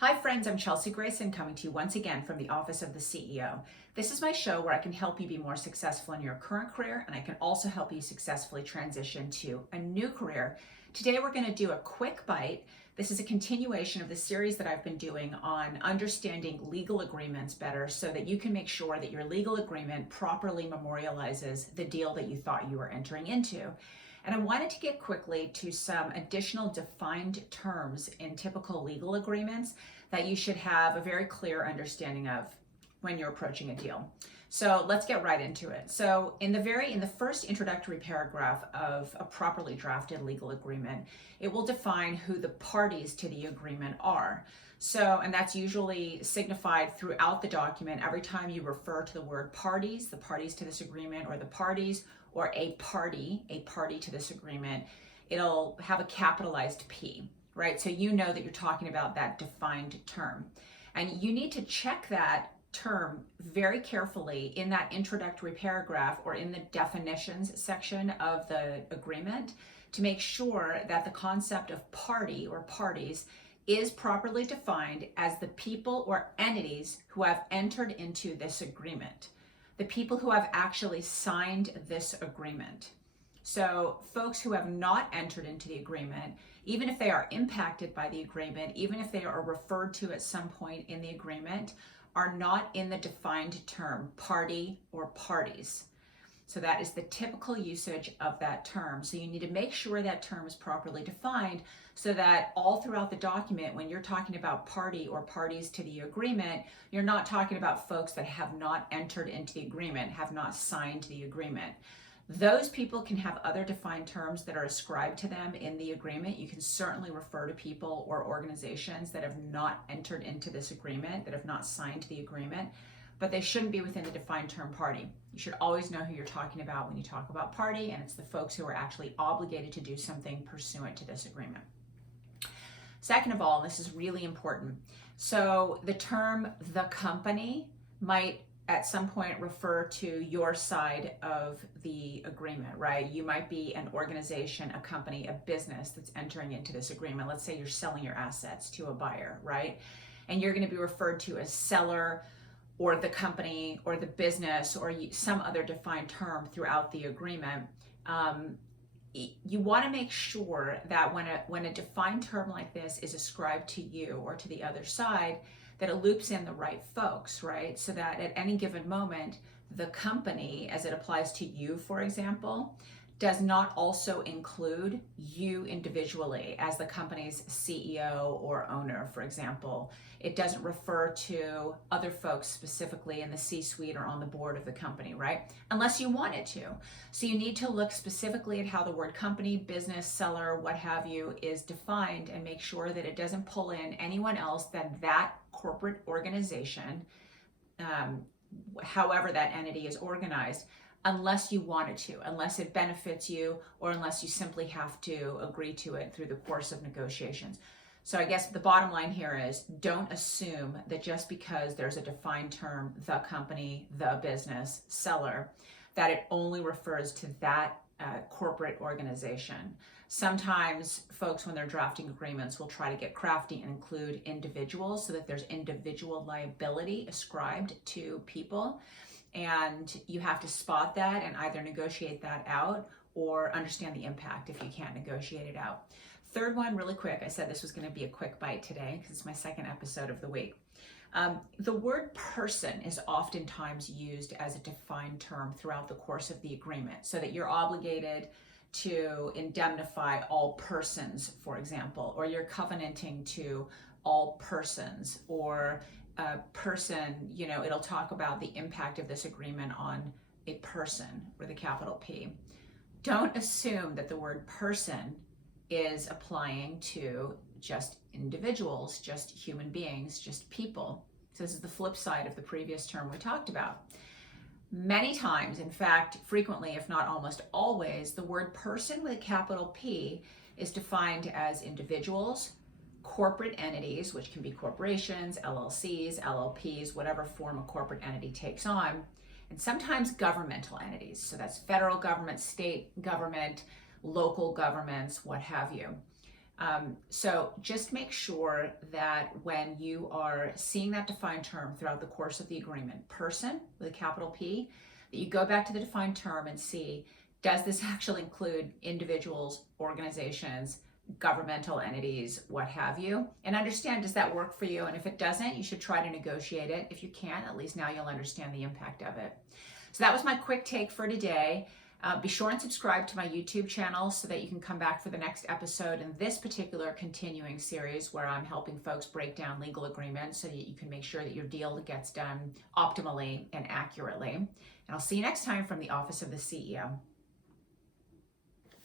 Hi friends, I'm Chelsea Grayson coming to you once again from the Office of the CEO. This is my show where I can help you be more successful in your current career, and I can also help you successfully transition to a new career. Today we're going to do a quick bite. This is a continuation of the series that I've been doing on understanding legal agreements better so that you can make sure that your legal agreement properly memorializes the deal that you thought you were entering into. And I wanted to get quickly to some additional defined terms in typical legal agreements that you should have a very clear understanding of when you're approaching a deal. So let's get right into it. So in the first introductory paragraph of a properly drafted legal agreement, it will define who the parties to the agreement are. So, and that's usually signified throughout the document. Every time you refer to the word parties, the parties to this agreement, or the parties, or a party to this agreement, it'll have a capitalized P, right? So you know that you're talking about that defined term. And you need to check that term very carefully in that introductory paragraph or in the definitions section of the agreement to make sure that the concept of party or parties is properly defined as the people or entities who have entered into this agreement, the people who have actually signed this agreement. So folks who have not entered into the agreement, even if they are impacted by the agreement, even if they are referred to at some point in the agreement, are not in the defined term party or parties. So that is the typical usage of that term. So you need to make sure that term is properly defined so that all throughout the document, when you're talking about party or parties to the agreement, you're not talking about folks that have not entered into the agreement, have not signed the agreement. Those people can have other defined terms that are ascribed to them in the agreement. You can certainly refer to people or organizations that have not entered into this agreement, that have not signed the agreement, but they shouldn't be within the defined term party. You should always know who you're talking about when you talk about party, and it's the folks who are actually obligated to do something pursuant to this agreement. Second of all, this is really important. So the term the company might at some point refer to your side of the agreement, right? You might be an organization, a company, a business that's entering into this agreement. Let's say you're selling your assets to a buyer, right? And you're going to be referred to as seller or the company or the business or some other defined term throughout the agreement. You want to make sure that when a defined term like this is ascribed to you or to the other side, that it loops in the right folks, right? So that at any given moment, the company, as it applies to you, for example, does not also include you individually as the company's CEO or owner, for example. It doesn't refer to other folks specifically in the C-suite or on the board of the company, right? Unless you want it to. So you need to look specifically at how the word company, business, seller, what have you, is defined and make sure that it doesn't pull in anyone else than that corporate organization, however that entity is organized, unless you want it to, unless it benefits you, or unless you simply have to agree to it through the course of negotiations. So I guess the bottom line here is don't assume that just because there's a defined term, the company, the business, seller, that it only refers to that corporate organization. Sometimes folks, when they're drafting agreements, will try to get crafty and include individuals so that there's individual liability ascribed to people. And you have to spot that and either negotiate that out or understand the impact if you can't negotiate it out. Third one, really quick. I said this was going to be a quick bite today because it's my second episode of the week. The word person is oftentimes used as a defined term throughout the course of the agreement so that you're obligated to indemnify all persons, for example, or you're covenanting to all persons, or a person, it'll talk about the impact of this agreement on a person with a capital P. Don't assume that the word person is applying to just individuals, just human beings, just people. So this is the flip side of the previous term we talked about. Many times, in fact, frequently, if not almost always, the word person with a capital P is defined as individuals, corporate entities, which can be corporations, LLCs, LLPs, whatever form a corporate entity takes on, and sometimes governmental entities. So that's federal government, state government, local governments, what have you. So just make sure that when you are seeing that defined term throughout the course of the agreement, person with a capital P, that you go back to the defined term and see, does this actually include individuals, organizations, governmental entities, what have you? And understand, does that work for you? And if it doesn't, you should try to negotiate it. If you can, at least now you'll understand the impact of it. So that was my quick take for today. Be sure and subscribe to my YouTube channel so that you can come back for the next episode in this particular continuing series where I'm helping folks break down legal agreements so that you can make sure that your deal gets done optimally and accurately. And I'll see you next time from the Office of the CEO.